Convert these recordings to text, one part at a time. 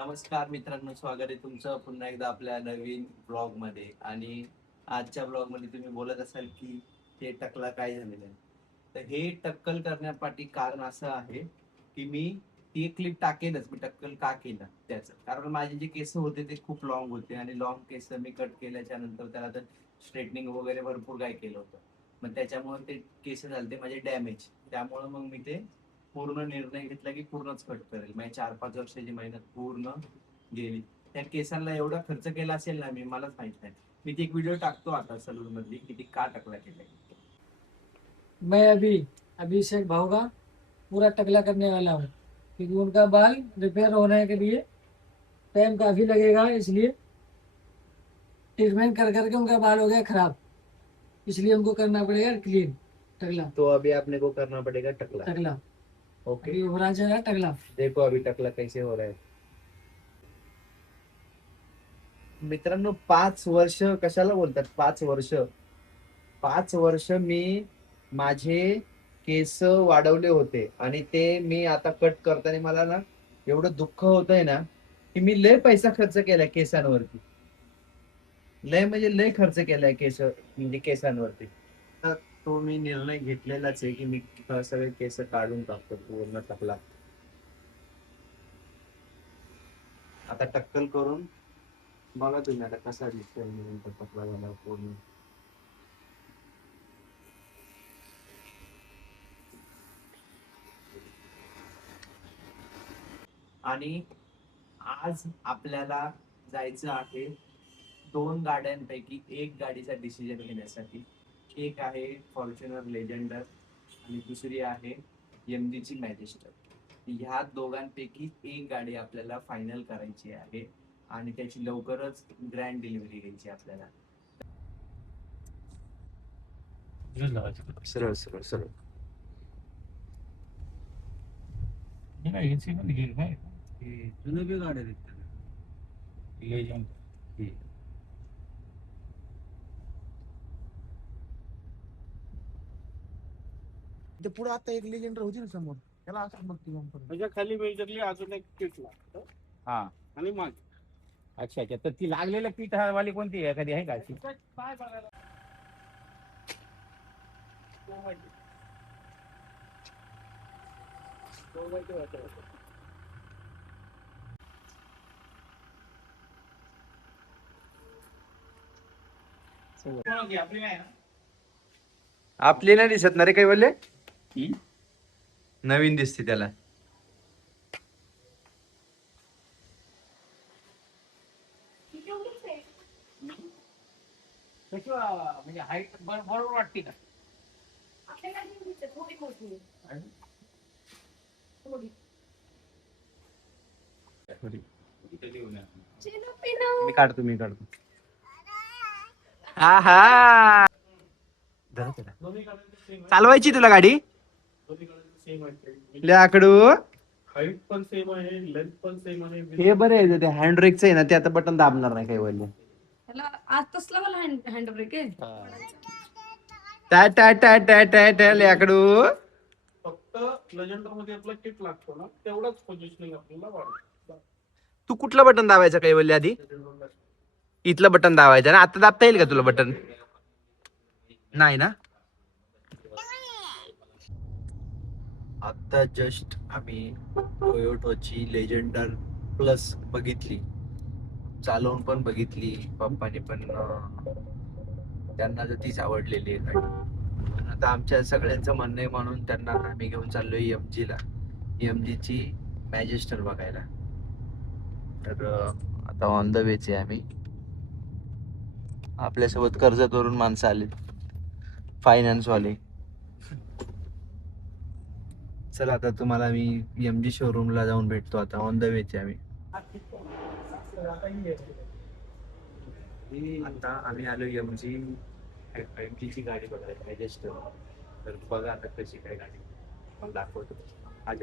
नमस्कार मित्रांनो, स्वागत आहे तुमचं पुन्हा एकदा आपल्या नवीन ब्लॉग मध्ये. आणि आजच्या ब्लॉग मध्ये तुम्ही बोलत असाल की हे टकला काय झालेलं आहे. तर हे टक्कल करण्यापाठी कारण असं आहे की मी ती क्लिप टाकेनच. मी टक्कल का केलं त्याचं कारण माझे जे केस होते ते खूप लॉंग होते आणि लॉंग केस मी कट केल्याच्या नंतर त्याला तर स्ट्रेटनिंग वगैरे भरपूर काय केलं होतं. मग त्याच्यामुळे ते केस झाले ते माझे डॅमेज. त्यामुळे मग मी ते पूर्ण निर्णय घेतला की पूर्णच कट करेल. माझी 4-5 वर्षाची मेहनत पूर्ण गेली. त्या केसांना एवढा खर्च केला असेल ना मी, मलाच माहित नाही. मी ती एक व्हिडिओ टाकतो आता सलून मधली की ती का टकला केलाय. मैं अभी अभिषेक भाव का पूरा टकला करने वाला हूँ क्योंकि उनका बाल रिपेयर होने के लिए टाइम काफी लगेगा, इसलिए ट्रीटमेंट कर करके उनका बाल हो गया खराब, इसलिए उनको करना पड़ेगा क्लीन टकला। तो अभी आपने को करना पड़ेगा टकला. टकला ओके, अभी उभरा चला टकला। देखो अभी टकला कैसे हो रहा है. मित्रांनो, 5 वर्ष कशाला बोलतात? 5 वर्ष, 5 वर्ष मी माझे केस वाढवले होते आणि ते मी आता कट करताना मला ना एवढं दुःख होत आहे ना की मी लय पैसा खर्च केलाय केसांवरती. लय म्हणजे लय खर्च केलाय म्हणजे केसांवरती. तर तो मी निर्णय घेतलेलाच आहे की मी सगळे केस काढून टाकतो पूर्ण टकला. आता टक्कल करून बघा तुम्ही आता कसा दिसतोय टकला झाला पूर्ण. आणि आज आपल्याला जायचं आहे 2 गाड्यांपैकी एक गाडीचा डिसिजन घेण्यासाठी. एक आहे फॉर्च्युनर लेजेंडर आणि दुसरी आहे MG ची मॅजेस्टर. ह्या दोघांपैकी एक गाडी आपल्याला फायनल करायची आहे आणि त्याची लवकरच ग्रँड डिलिव्हरी घ्यायची आपल्याला. सरळ सरळ सरळ. जुने भी गाड्या दिसतात. लेजंड ते पुढे आता एक लेजेंडर होती ना समोर, त्याला असं बघते त्याच्या खाली मेजरली अजून एक किट लागतं हा. आणि माग अच्छा अच्छा, तर ती लागलेल्या पीठ वाली कोणती आहे? एखादी आहे का अशी? काय बघायला तो माहिती. तो माहिती वाटतं. कोणाची? आपली नाही ना? आपली नाही दिसत ना रे काही बोलले. हम्म? नवीन दिसते त्याला. कशी म्हणजे हाईट बरोबर वाटते का? मी काढतो मी काढतो. आहा, दोन्हीकडे सेम आहे. चालवायची तुला गाडी दोन्हीकडे सेम आहे. लाकडू. हाईट पण सेम आहे, लेंथ पण सेम आहे. हे बरं आहे, ते हँड ब्रेकचं आहे ना, ते आता बटन दाबणार नाही काही बोलले. त्याला आज तसला मला हँड ब्रेक आहे. टा टा टा टा टा टा लाकडू. फक्त लेजेंडर मध्ये आपला किट लागतो ना, तेवढाच पोझिशनिंग आपल्याला वाढतं. तू कुठलं बटन दाबायचं काही बोलले आधी? इथलं बटन दाबायचं ना. आता दाबता येईल का तुला बटन? नाही ना. आता जस्ट आम्ही टोयोटाची लेजेंडर प्लस बघितली, चालवून पण बघितली. पप्पानी पण त्यांना तर तीच आवडलेली आहे गाडी. आता आमच्या सगळ्यांचं म्हणणं आहे म्हणून त्यांना आम्ही घेऊन चाललोय MG ला. MG ची मॅजेस्टर बघायला. तर आता ऑन द वेच आहे आम्ही. आपल्यासोबत कर्जतवरून माणसं आली, फायनान्स वाले. चला आता तुम्हाला मी MG शोरूम ला जाऊन भेटतो. आता ऑन द वेच आहे आम्ही. आता आम्ही आलो MG ची गाडी बघायला, मॅजेस्टर. तर बघा आता कशी काय गाडी, मला दाखवतो. आज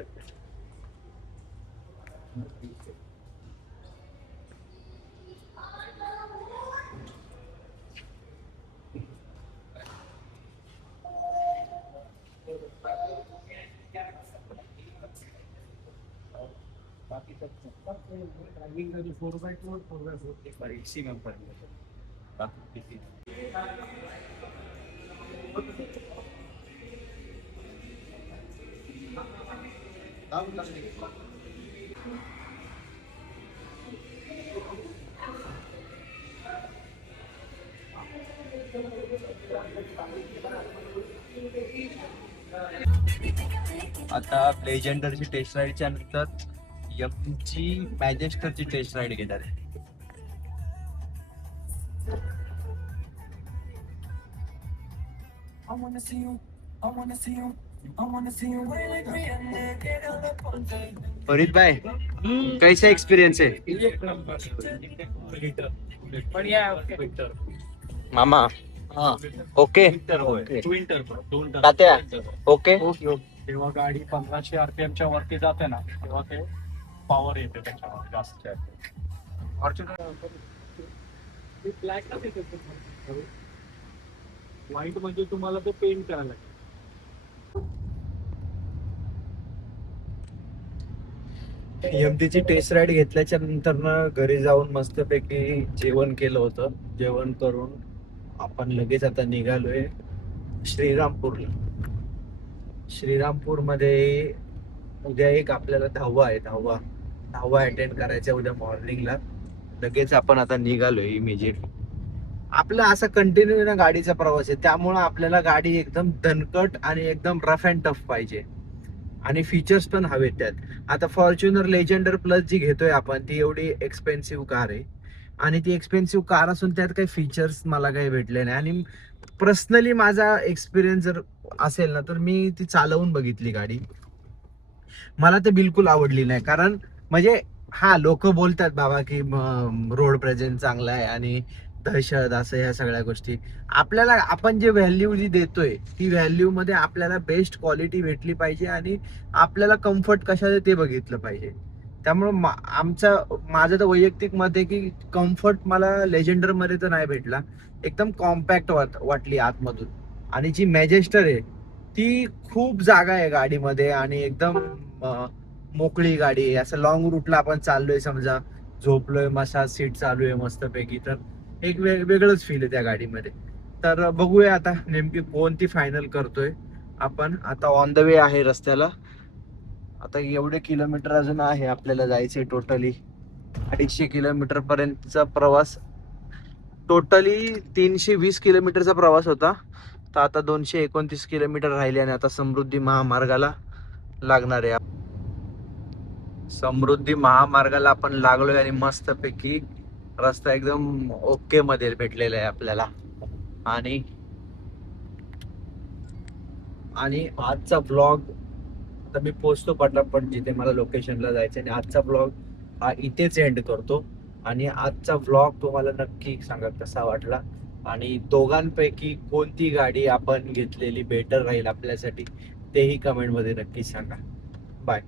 बाकी आता लेजेंडरची टेस्ट राईडच्या नंतर एमची मॅजेस्टरची टेस्ट राईड घेणार आहे. फरीद भाई कैसा एक्सपीरियंस है मामा? ओके तात्या ओके. जेव्हा गाडी 1500 RPM च्या वरती जाते ना तेव्हा ते पॉवर येते त्याच्यावर जास्त. व्हाईट म्हणजे तुम्हाला ते पेंट करायला लागेल. एमटीची टेस्ट राईड घेतल्याच्या नंतर ना घरी जाऊन मस्तपैकी जेवण केलं होतं. जेवण करून आपण लगेच आता निघालोय श्रीरामपूरला. श्रीरामपूरमध्ये उद्या एक आपल्याला दहावा अटेंड करायचा उद्या मॉर्निंगला. लगेच आपण आता निघालोय इमिजिएटली. आपला असा कंटिन्यू ना गाडीचा प्रवास आहे, त्यामुळं आपल्याला गाडी एकदम दणकट आणि एकदम रफ अँड टफ पाहिजे आणि फीचर्स पण हवेत त्यात. आता फॉर्च्युनर लेजेंडर प्लस जी घेतोय आपण ती एवढी एक्सपेन्सिव्ह कार आहे आणि ती एक्सपेन्सिव्ह कार असून त्यात काही फीचर्स मला काही भेटले नाही. आणि पर्सनली माझा एक्सपिरियन्स जर असेल ना तर मी ती चालवून बघितली गाडी, मला ते बिलकुल आवडली नाही. कारण म्हणजे हा लोक बोलतात बाबा की रोड प्रेझेन्स चांगला आहे आणि दहशत असं ह्या सगळ्या गोष्टी. आपल्याला आपण जे व्हॅल्यू जी देतोय ती व्हॅल्यू मध्ये आपल्याला बेस्ट क्वालिटी भेटली पाहिजे आणि आपल्याला कम्फर्ट कशाचं ते बघितलं पाहिजे. त्यामुळे माझं तर वैयक्तिक मत आहे की कम्फर्ट मला लेजेंडर मध्ये तर नाही भेटला. एकदम कॉम्पॅक्ट वाटली आतमधून. आणि जी मॅजेस्टर आहे ती खूप जागा आहे गाडीमध्ये आणि एकदम मोकळी गाडी आहे. असं लॉंग रूटला आपण चाललोय, समजा झोपलोय, मसाज सीट चालू आहे मस्तपैकी, तर एक वेगळंच फील आहे त्या गाडीमध्ये. तर बघूया आता नेमकी कोणती फायनल करतोय आपण. आता ऑन द वे आहे रस्त्याला. आता एवढे किलोमीटर अजून आहे आपल्याला जायचंय. टोटली 250 किलोमीटर पर्यंतचा प्रवास. टोटली 320 किलोमीटरचा प्रवास होता, तर आता 229 किलोमीटर राहिले आणि आता समृद्धी महामार्गाला लागणार आहे. समृद्धी महामार्गाला आपण लागलोय आणि मस्तपैकी रस्ता एकदम ओके मध्ये भेटलेला आहे आपल्याला. आणि आजचा ब्लॉग आता मी पोहोचतो पटापट जिथे मला लोकेशनला जायचं आणि आजचा ब्लॉग हा इथेच एंड करतो. आणि आजचा ब्लॉग तुम्हाला नक्की सांगा कसा वाटला आणि दोघांपैकी कोणती गाडी आपण घेतलेली बेटर राहील आपल्यासाठी तेही कमेंटमध्ये नक्की सांगा. बाय.